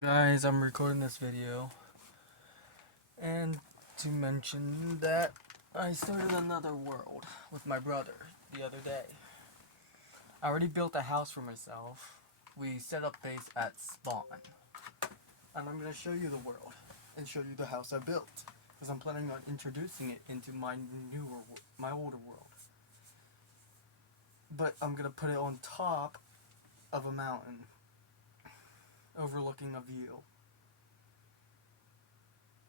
Guys, I'm recording this video and to mention that I started another world with my brother the other day. I already built a house for myself. We set up base at spawn. And I'm going to show you the world and show you the house I built. Because I'm planning on introducing it into my older world. But I'm going to put it on top of a mountain overlooking a view.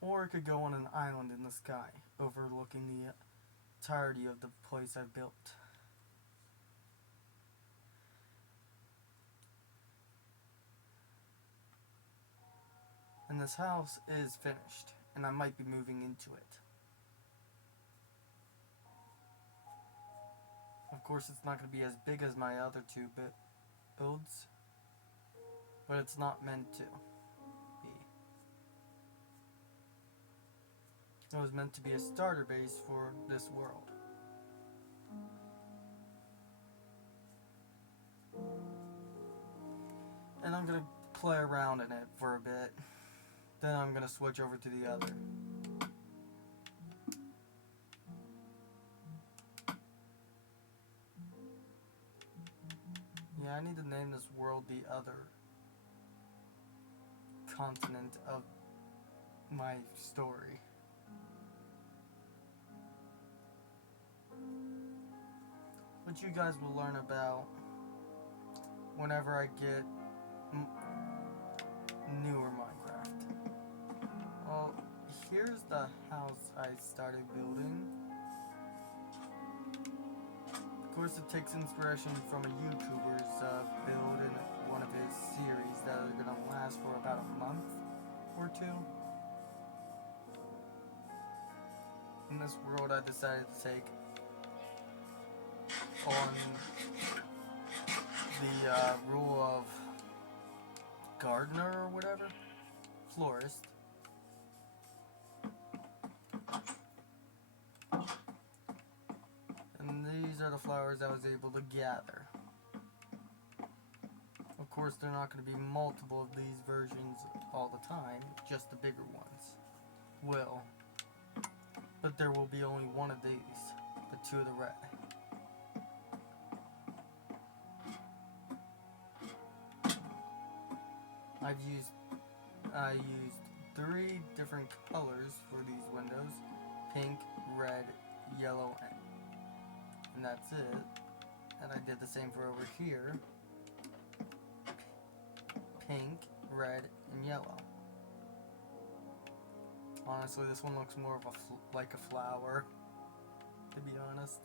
Or it could go on an island in the sky, overlooking the entirety of the place I built. And this house is finished, and I might be moving into it. Of course, it's not going to be as big as my other two builds, but it's not meant to be. It was meant to be a starter base for this world. And I'm going to play around in it for a bit. Then I'm going to switch over to the other. Yeah, I need to name this world the other continent of my story. Which you guys will learn about whenever I get newer Minecraft. Well, here's the house I started building. Of course, it takes inspiration from a YouTuber's build in one of his series that are going to last for about a month or two. In this world, I decided to take on the rule of gardener or whatever, florist. And these are the flowers I was able to gather. Of course, they're not going to be multiple of these versions all the time, just the bigger ones will. But there will be only one of these, the two of the red. I used 3 different colors for these windows: pink, red, yellow, and that's it. And I did the same for over here: pink, red, and yellow. Honestly, this one looks more of like a flower, to be honest.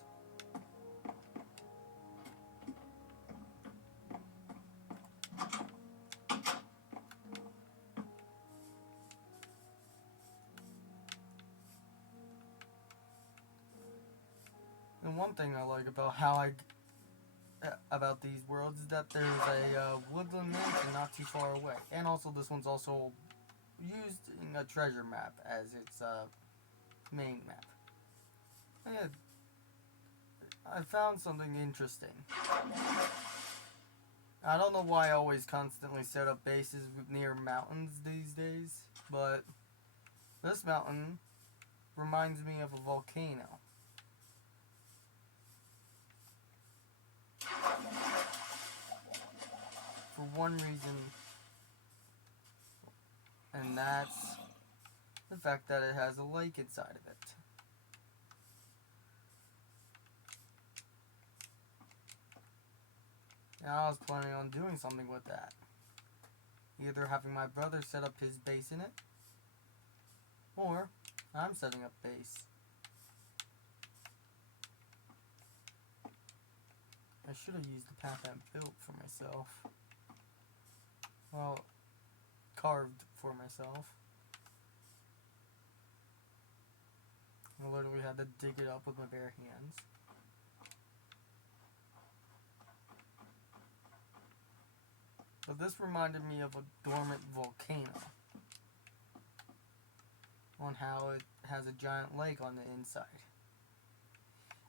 And one thing I like about these worlds is that there's a woodland mansion not too far away, and also this one's also using a treasure map as its main map. Yeah, I found something interesting. I don't know why I always constantly set up bases near mountains these days, but this mountain reminds me of a volcano. For one reason, and that's the fact that it has a lake inside of it. And I was planning on doing something with that. Either having my brother set up his base in it, or I'm setting up base. I should have used the path I built for myself. Well, carved for myself. I literally had to dig it up with my bare hands. But this reminded me of a dormant volcano, on how it has a giant lake on the inside.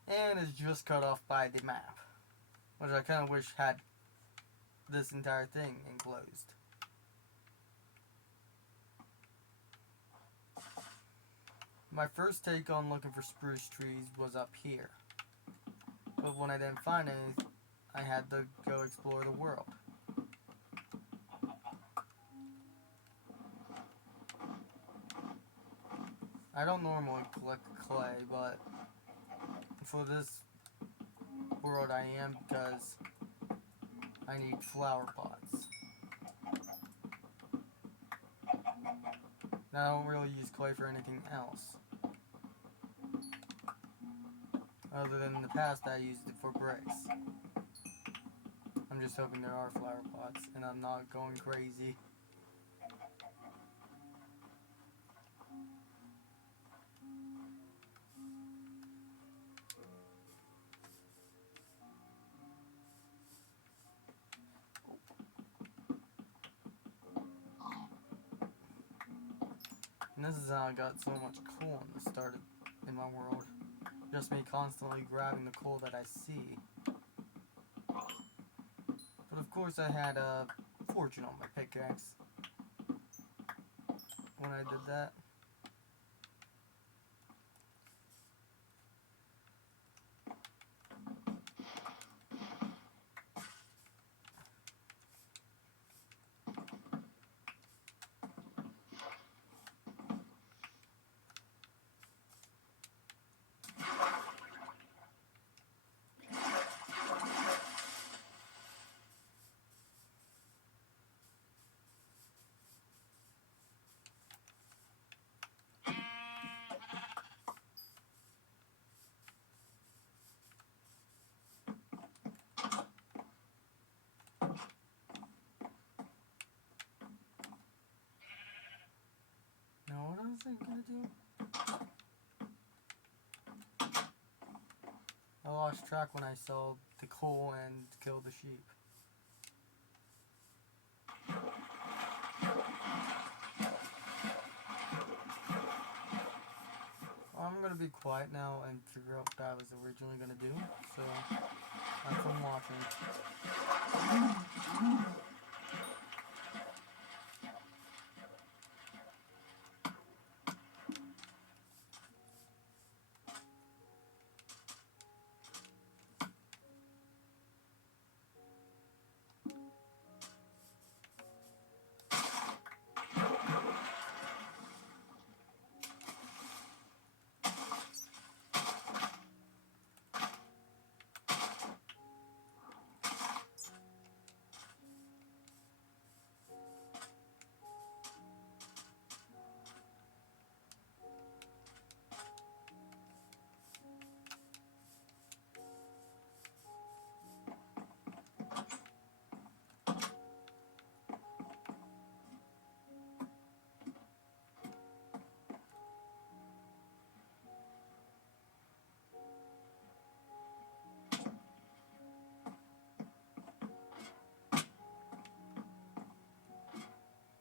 And is just cut off by the map, which I kind of wish had this entire thing enclosed. My first take on looking for spruce trees was up here. But when I didn't find any, I had to go explore the world. I don't normally collect clay, but for this world I am, because I need flower pots. And I don't really use clay for anything else. Other than in the past I used it for bricks. I'm just hoping there are flower pots and I'm not going crazy. And this is how I got so much coal in the start in my world. Just me constantly grabbing the coal that I see. But of course I had a fortune on my pickaxe when I did that. Now what was I gonna do? I lost track when I sold the coal and killed the sheep. Well, I'm gonna be quiet now and figure out what I was originally gonna do. So, thanks for watching.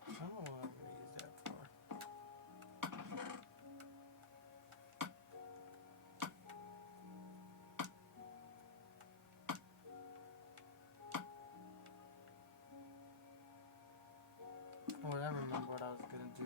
I don't know what I'm gonna use that for. Oh, I remember what I was gonna do.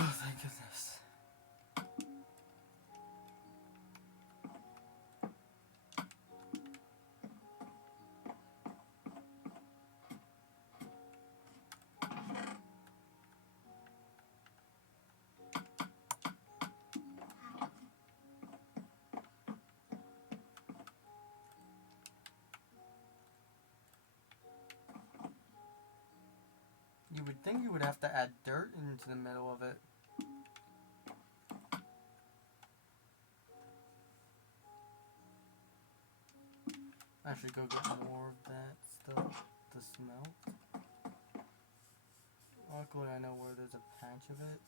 Oh, thank goodness. you would have to add dirt into the middle of it. I should go get more of that stuff to smelt. Luckily I know where there's a patch of it.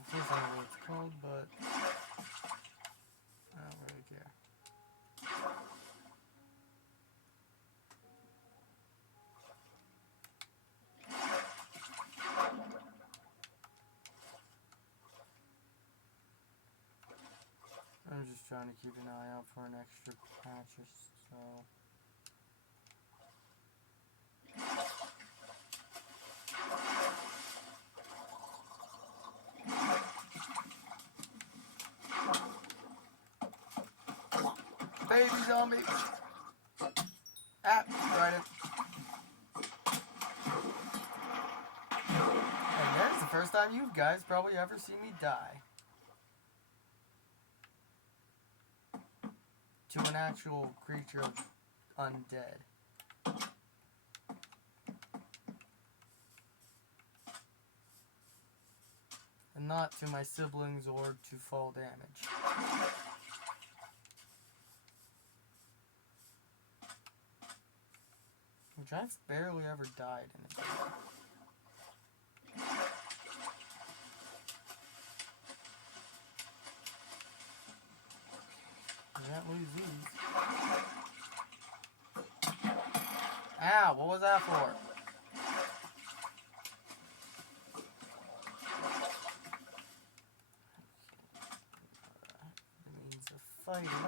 Of course I know what it's called, but I don't really care. I'm just trying to keep an eye out for an extra patch or so. Baby zombie! Ah, right it. And there's the first time you guys probably ever see me die. To an actual creature of undead. And not to my siblings or to fall damage. Which I've barely ever died in a game. I can't lose these. Ow, what was that for? It means a fighting.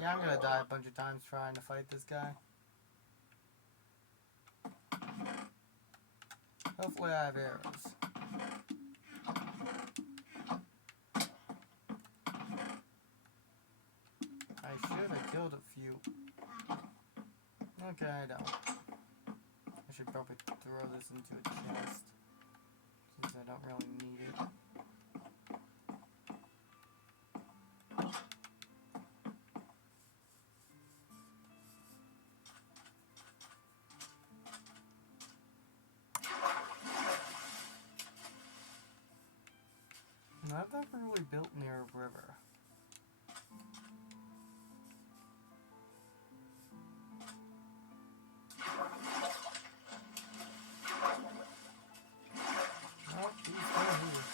Yeah, I'm gonna die a bunch of times trying to fight this guy. Hopefully I have arrows. I should have killed a few. Okay, I don't. I should probably throw this into a chest, since I don't really need it. I've never really built near a river. Oh, he's still here.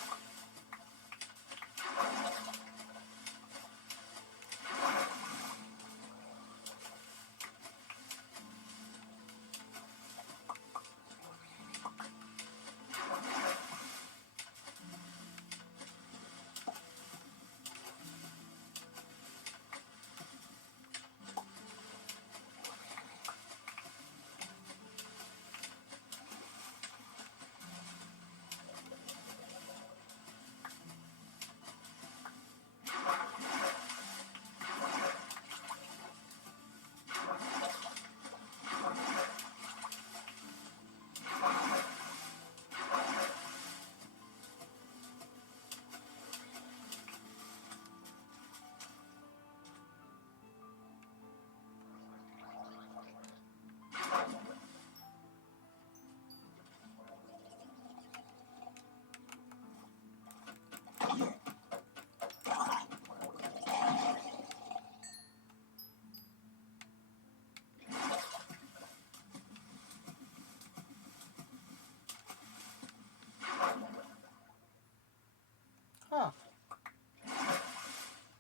Huh.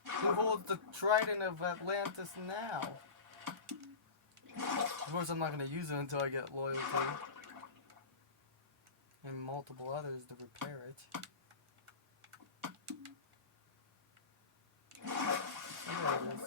Who holds the Trident of Atlantis now? Of course, I'm not going to use it until I get loyalty. And multiple others to repair it. Oh, there it is.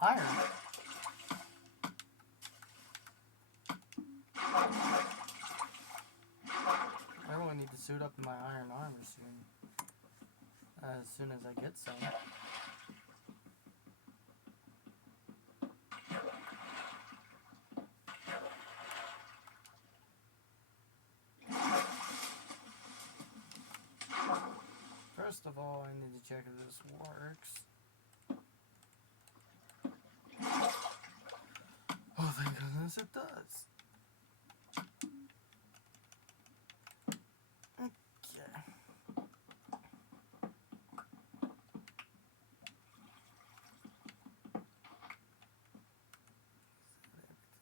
Iron. I really need to suit up in my iron armor soon. As soon as I get some. First of all, I need to check if this works. Oh, thank goodness it does. Okay.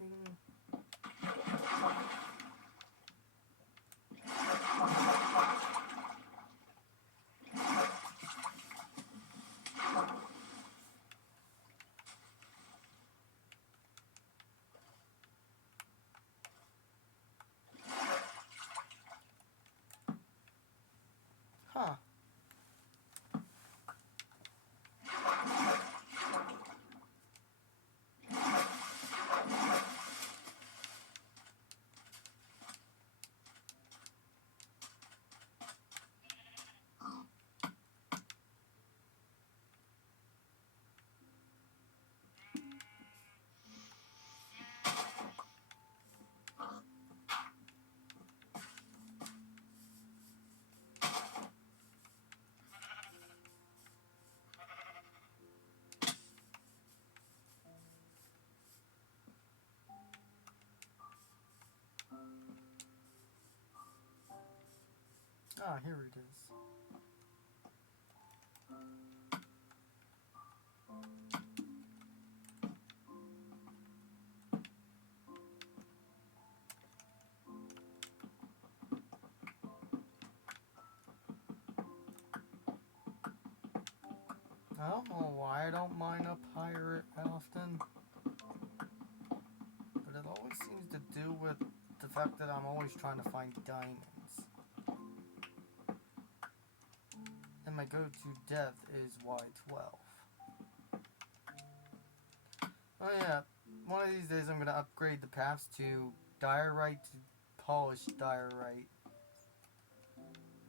Everything. Huh. Ah, here it is. I don't know why I don't mine up higher often, but it always seems to do with the fact that I'm always trying to find diamonds. And my go-to depth is Y12. Oh yeah, one of these days I'm going to upgrade the paths to diorite to polished diorite.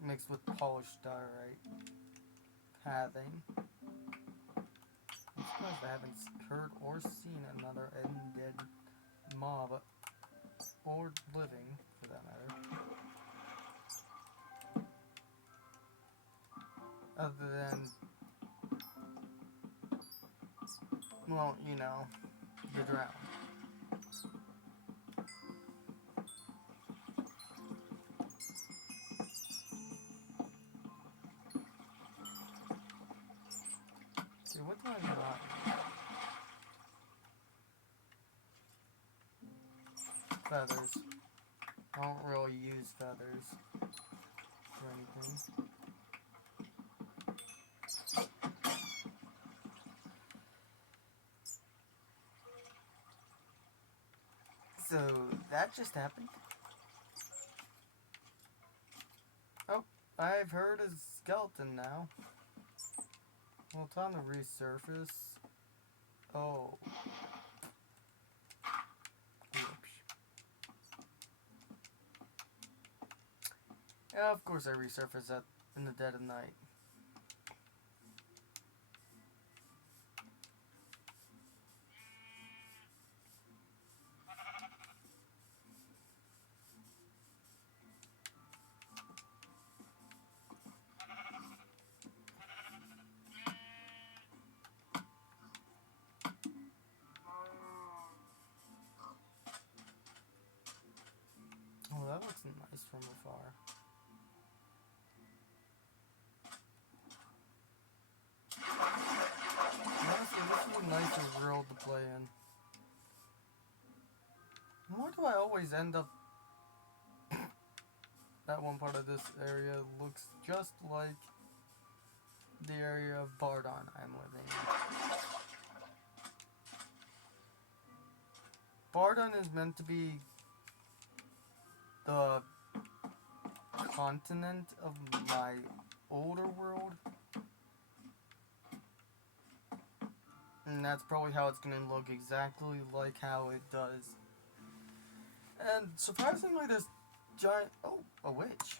Mixed with polished diorite. Pathing. I'm surprised I haven't heard or seen another undead mob, or living, for that matter. Other than, well, you know, the drown. See, what do I want? Feathers. I don't really use feathers for anything. So, that just happened. Oh, I've heard a skeleton now. Well, time to resurface. Oh. Whoops. Yeah, of course I resurface that in the dead of night. Oh, that looks nice from afar. Honestly, this is a nicer world to play in. Why do I always end up... That one part of this area looks just like the area of Bardon I'm living in. Bardon is meant to be the continent of my older world. And that's probably how it's gonna look, exactly like how it does. And surprisingly, this giant... Oh, a witch.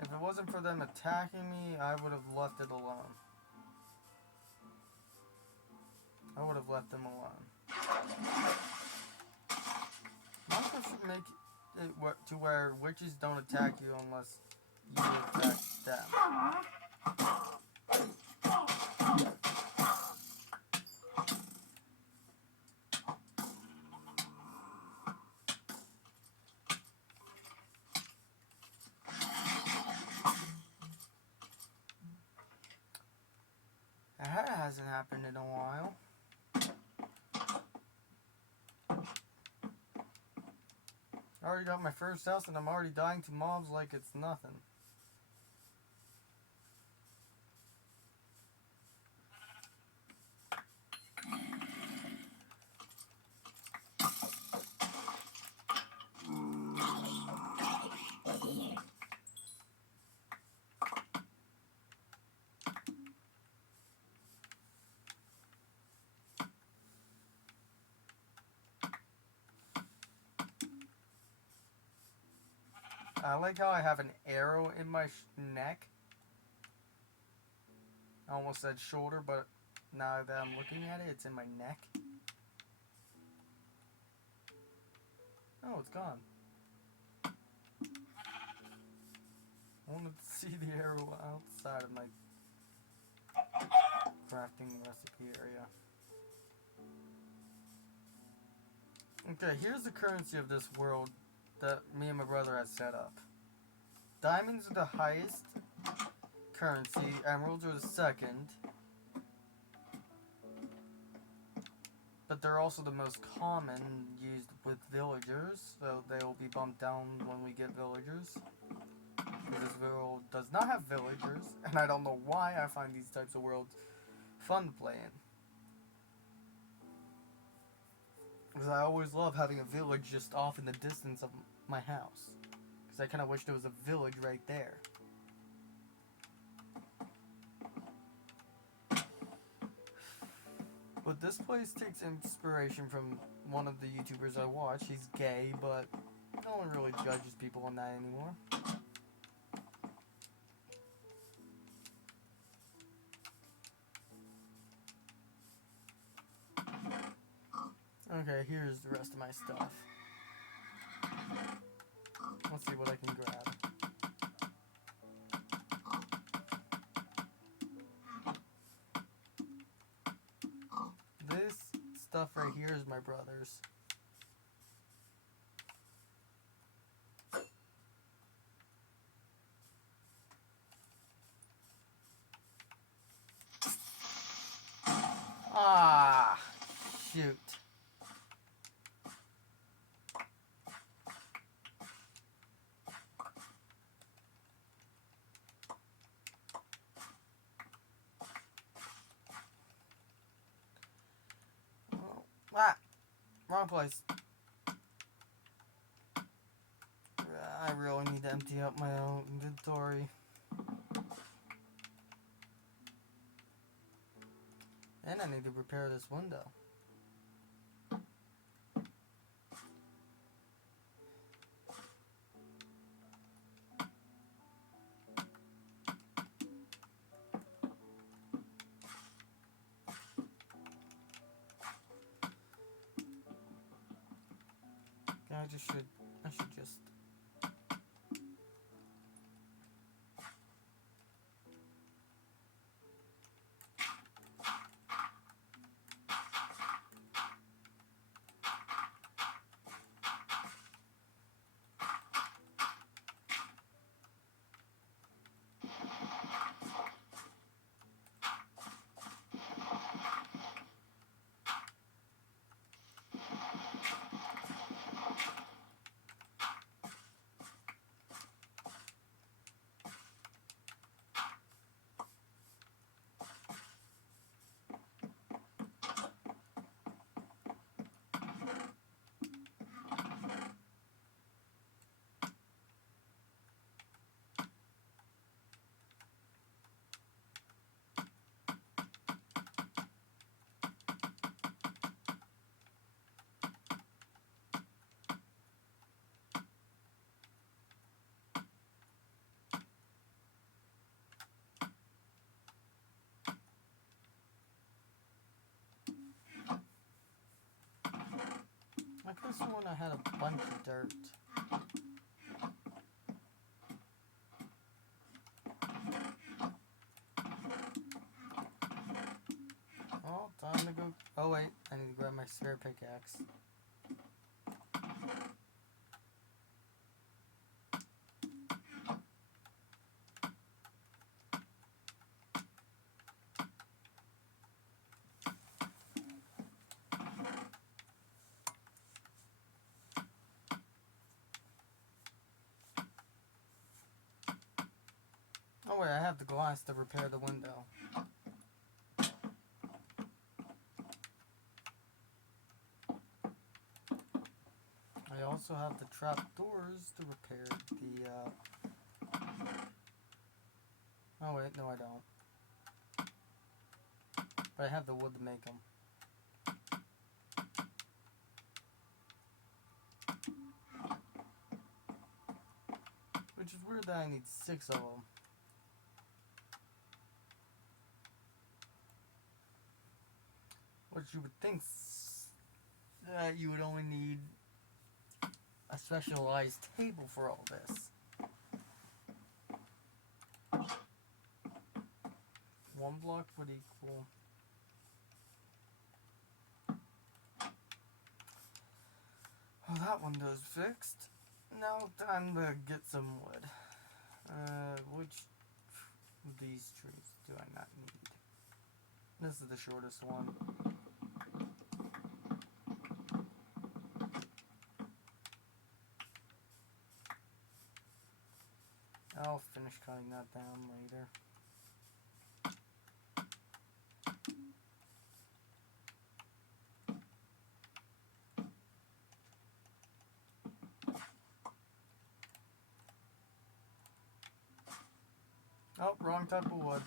If it wasn't for them attacking me, I would have left it alone. I would have left them alone. Minecraft should make it to where witches don't attack you unless you attack them. That hasn't happened in a while. I already got my first house and I'm already dying to mobs like it's nothing. I like how I have an arrow in my neck. I almost said shoulder, but now that I'm looking at it, it's in my neck. Oh, it's gone. I wanted to see the arrow outside of my crafting recipe area. Okay, here's the currency of this world that me and my brother had set up. Diamonds are the highest currency, emeralds are the second, but they're also the most common used with villagers, so they will be bumped down when we get villagers. Because this world does not have villagers, and I don't know why I find these types of worlds fun to play in. Because I always love having a village just off in the distance of my house. Because I kind of wish there was a village right there. But this place takes inspiration from one of the YouTubers I watch. He's gay, but no one really judges people on that anymore. Okay, here's the rest of my stuff. Let's see what I can grab. This stuff right here is my brother's. Ah, shoot. Ah, wrong place. I really need to empty out my own inventory. And I need to repair this window. I should just... This one I had a bunch of dirt. Oh, time to go. Oh wait, I need to grab my spare pickaxe. Oh wait, I have the glass to repair the window. I also have the trap doors to repair the, Oh wait, no I don't. But I have the wood to make them. Which is weird that I need 6 of them. Which you would think that you would only need a specialized table for all this. One block would equal... Oh, that window's fixed. Now time to get some wood. Which of these trees do I not need? This is the shortest one. I'll finish cutting that down later. Oh, wrong type of wood.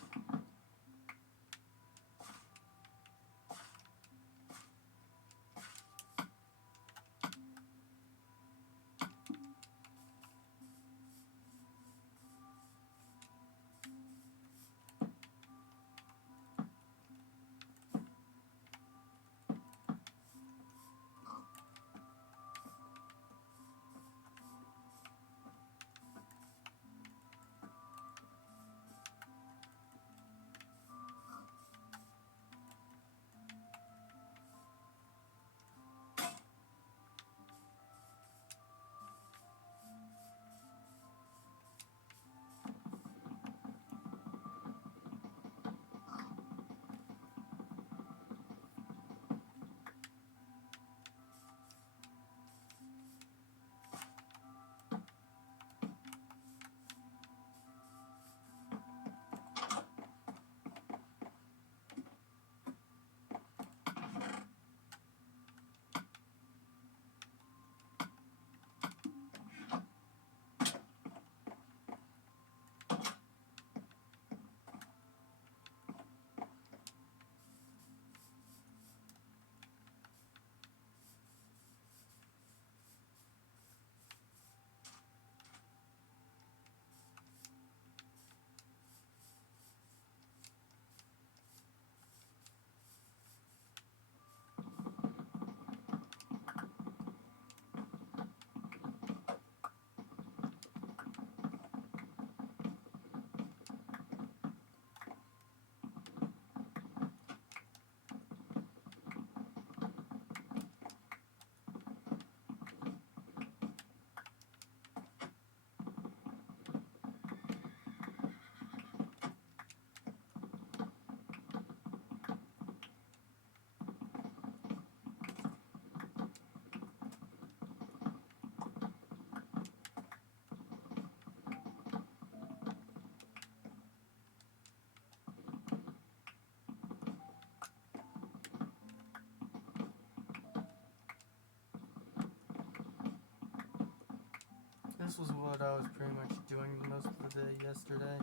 This was what I was pretty much doing most of the day yesterday,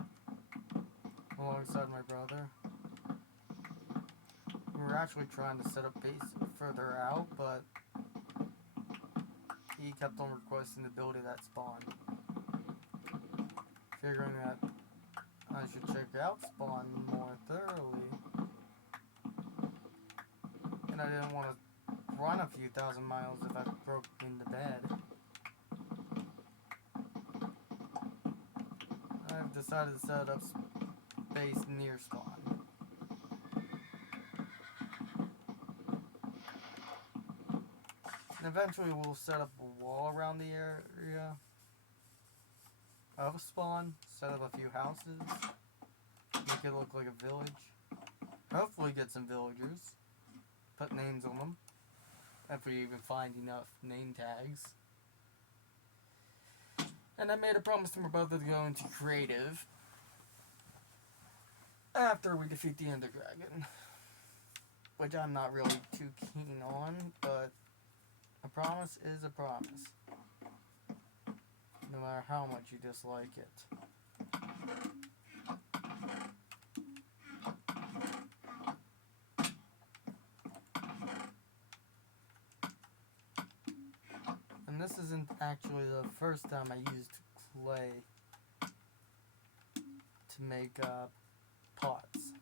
alongside my brother. We were actually trying to set up base further out, but he kept on requesting to build it at spawn. Figuring that I should check out spawn more thoroughly, and I didn't want to run a few thousand miles if I broke into bed. I've decided to set up space near spawn. And eventually we'll set up a wall around the area of spawn, set up a few houses, make it look like a village. Hopefully get some villagers, put names on them, if we even find enough name tags. And I made a promise to my brother to go into creative after we defeat the Ender Dragon, which I'm not really too keen on, but a promise is a promise, no matter how much you dislike it. And this isn't actually the first time I used clay to make pots.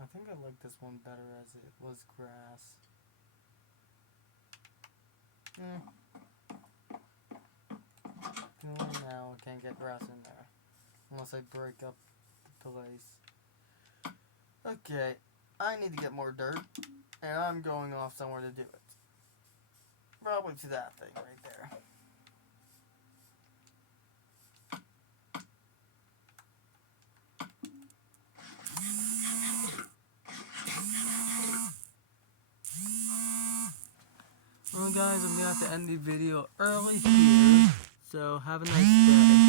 I think I like this one better as it was grass. Now I can't get grass in there unless I break up the place. Okay, I need to get more dirt, and I'm going off somewhere to do it. Probably to that thing right there. Well guys, I'm gonna have to end the video early here, so have a nice day.